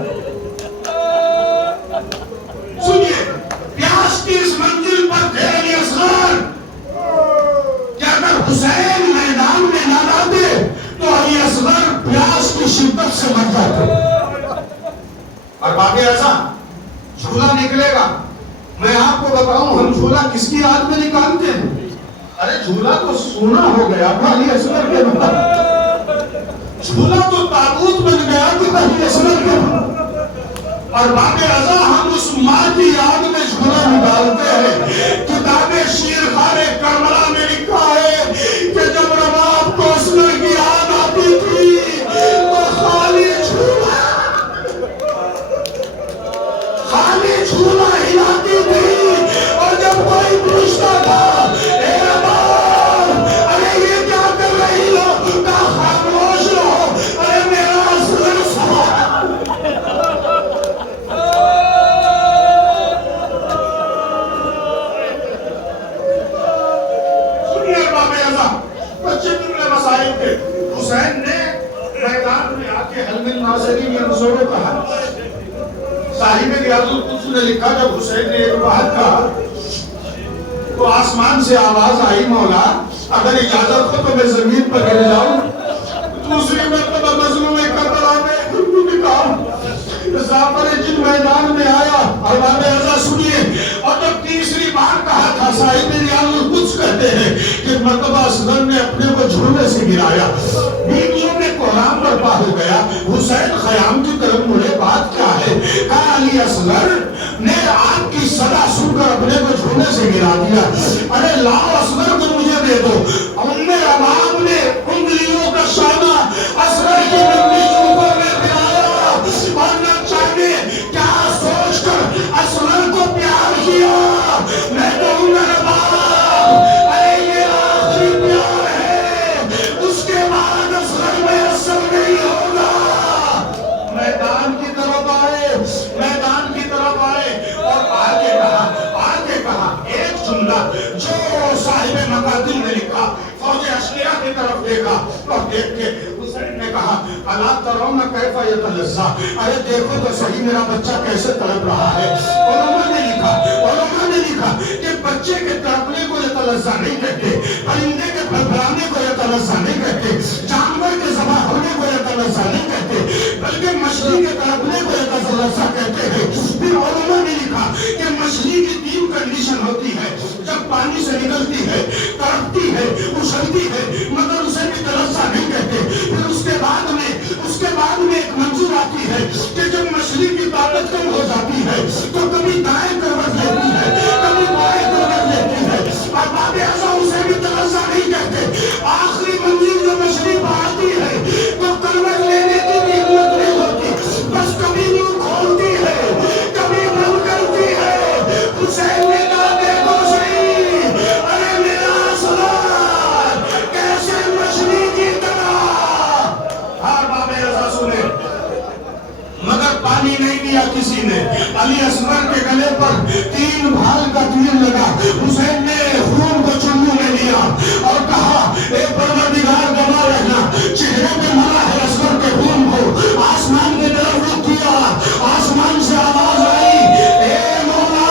سنیے، پیاس کی اس منزل پر تھے علی اصغر کہ اگر حسین میدان میں نہ لاتے تو علی اصغر پیاس کی شدت سے مر جاتے۔ اور باقی ایسا جھولا نکلے گا، میں آپ کو بتاؤں ہم جھولا کس کی یاد میں نکالتے ہیں؟ ارے جھولا تو سونا ہو گیا تھا علی اصغر کے بعد، جھولا تو تابوت بن گیا تھا علی اصغر کے بعد۔ اور باقی ازا ہم اس ماں کی یاد میں جھولا نکالتے ہیں۔ کتاب شیر خار کربلا میں لکھا ہے کہ جب رباب کو اصغر کی یاد آتی تھی تو خالی جھولا ہلاتی تھی، اور جب کوئی پوچھتا تھا اے رباب ارے یہ کیا کر رہی ہو، کہا خاموش رہو، ارے میرا اصغر حسین نے میدان میں آ کے حلم الناصرین منظور کہا، صاحب ریاض القدس نے لکھا جب حسین نے ایک بات کہا تو آسمان سے آواز آئی مولا اگر اجازت ہو تو میں زمین پر گر جاؤں، دوسری مرتبہ مظلوم کربلا میں نکاؤں، زعفر جن میدان میں آیا۔ اور باب ازا سنیے، اور جب تیسری بار کہا تھا صاحب ریاض القدس کہتے ہیں کہ مرتبہ اصغر نے اپنے کو جھولے سے گرایا، بیویوں میں کوہرام برپا ہو گیا۔ حسین خیام کی طرف مڑے، بات کیا ہے؟ کہا علی اصغر نے آپ کی صدا سن کر اپنے کو جھولے سے گرا دیا، ارے لاؤ اصغر کو مجھے دے دو۔ ام رباب نے انگلیوں کا شانہ اصغر کی ننھی جوتوں میں پھیلایا، اور نہ چاہنے کیا سوچ کر اصغر کو پیار کیا۔ میں کہوں گا رباب ارے یہ آخری پیار ہے، اس کے بعد اصغر میں اثر نہیں ہوگا۔ میدان کی طرف آئے، میدان کی طرف آئے، اور آگے کہا ایک جملہ جو صاحب مقاتل نے لکھا، فوج اشلیہ کی طرف دیکھا اور دیکھ کے حسین نے کہا الا ترون کیف یتلذا، ارے دیکھو تو صحیح میرا بچہ کیسے تڑپ رہا ہے۔ علماء نے لکھا کہ بچے کے تڑپنے کو یتلذا نہیں کہتے، پرندے کے پھڑپھڑانے کو یتلذا نہیں کہتے، جانور کے ذبح ہونے کو یتلذا نہیں کہتے، بلکہ مچھلی کے تڑپنے کو یتلذا کہتے ہیں۔ پھر علماء نے لکھا کہ مچھلی کی 3 کنڈیشن ہوتی ہے، جب پانی سے نکلتی ہے تڑپتی ہے اچھلتی ہے، مگر اسے بھی تلذا نہیں کہتے۔ پھر اس کے بعد میں ایک منظور آتی ہے کہ جب مچھلی کی طاقت کم ہو جاتی ہے تو کبھی دائیں کروٹ لیتی ہے، کبھی بائیں کروٹ لیتی ہے، اور باب ازا اسے بھی تلذا نہیں کہتے۔ آخری منزل جو مچھلی پر آتی ہے تو کروٹ لینے کی بھی ہمت نہیں ہوتی، بس کبھی منہ کھولتی ہے کبھی بند کرتی ہے۔ حسین نے کہا دیکھو صحیح ارے میرا اصغر کیسے مچھلی کی طرح۔ ہر باب ازا سنے، مگر پانی نہیں دیا کسی نے۔ علی اصغر کے گلے پر 3 بھال کا تیر لگا، حسین نے خون کو چنگو میں لیا اور کہا اے پروردگار گواہ رہنا، چہرے پہ ملا ہے اصغر کے خون کو۔ آسمان کی طرف رخ کیا، آسمان سے آواز آئی اے مولا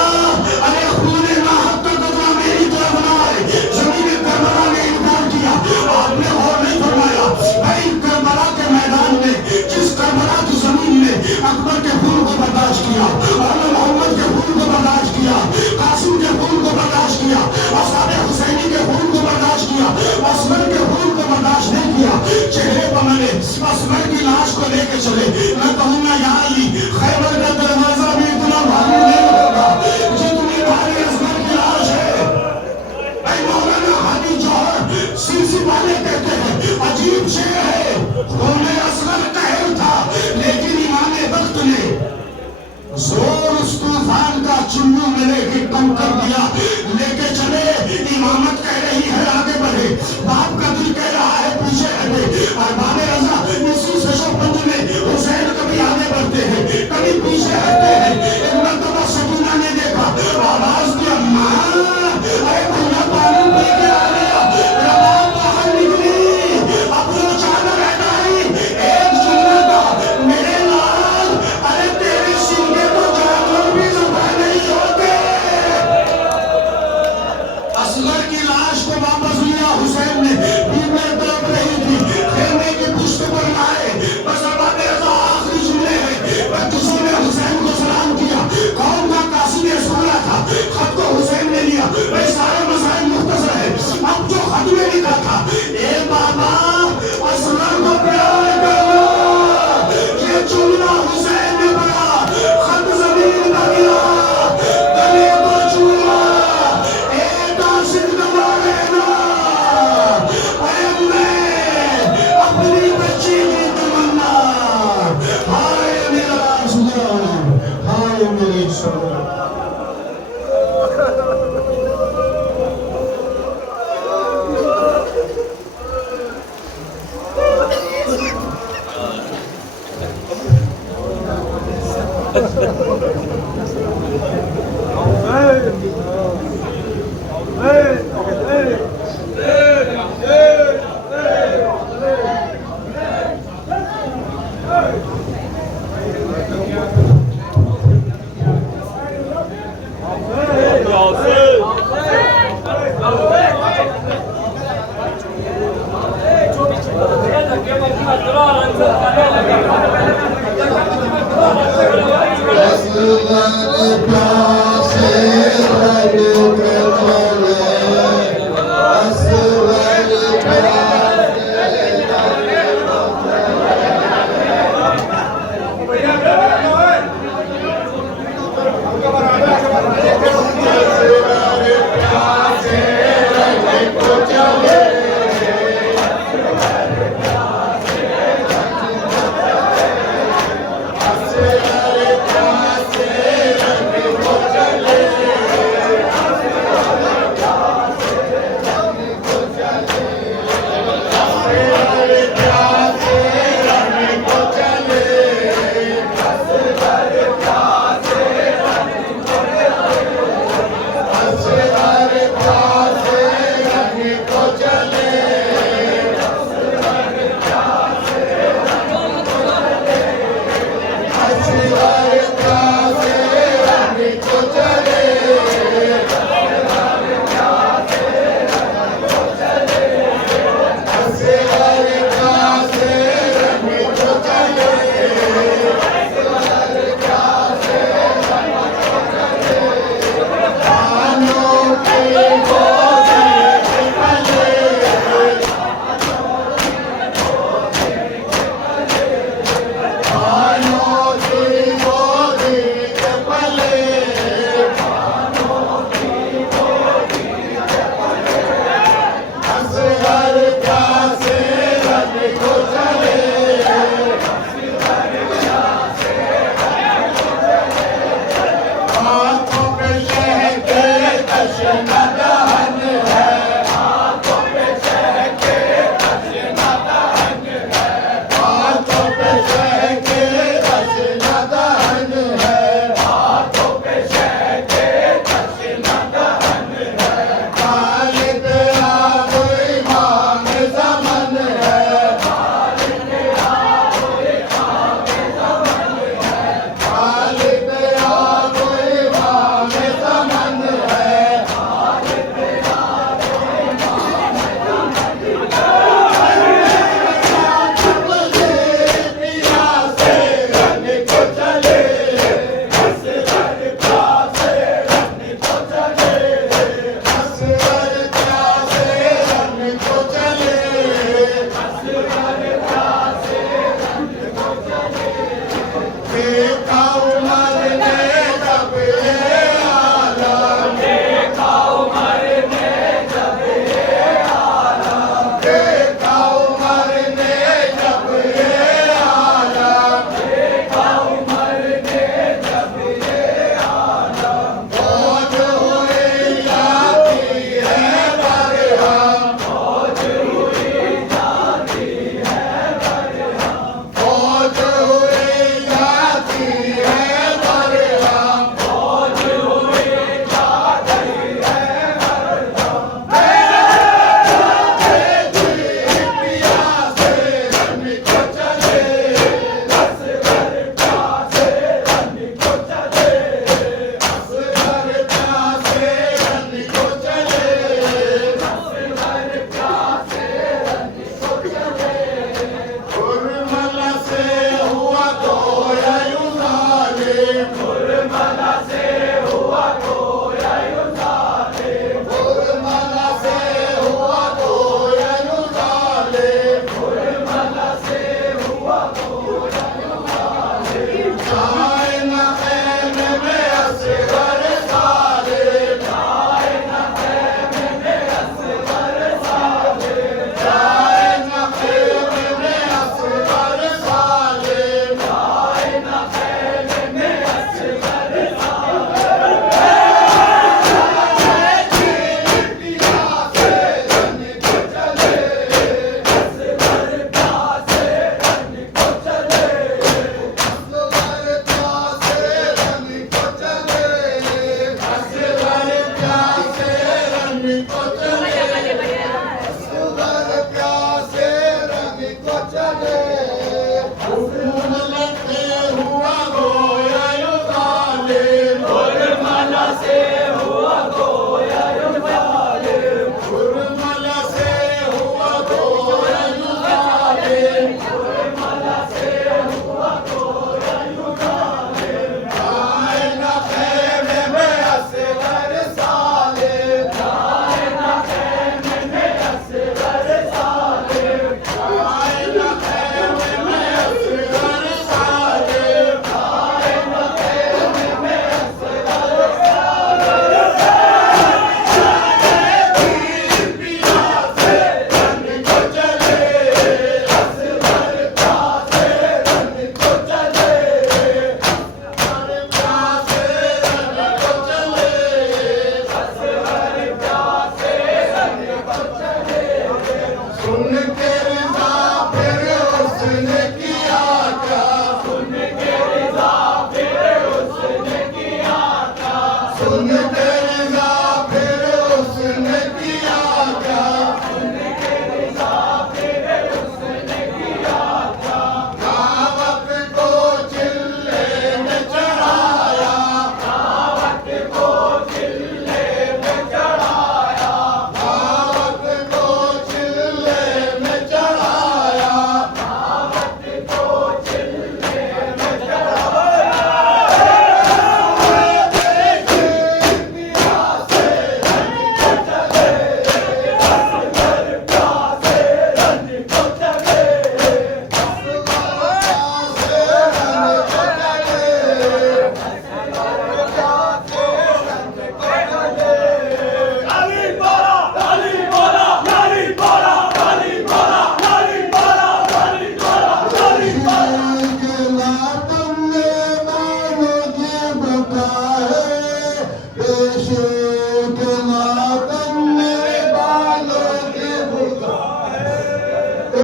ارے خون ناحق کا قطرہ میری طرف نہ آئے۔ زمین کربلا نے انکار کیا، آپ نے غور نہیں فرمایا۔ بھائی کربلا کے میدان میں، جس کربلا کی زمین میں اکبر کے خون کو برداشت کیا، اور محمد کے خون کو برداشت کیا، قاسم کے خون کو برداشت کیا، اصحاب حسینی کے خون کو برداشت کیا، اصغر کے خون کو برداشت نہیں کیا۔ چہرے پر ملے اصغر کی لاش کو لے کے چلے، میں کہوں گا یا علی خیبر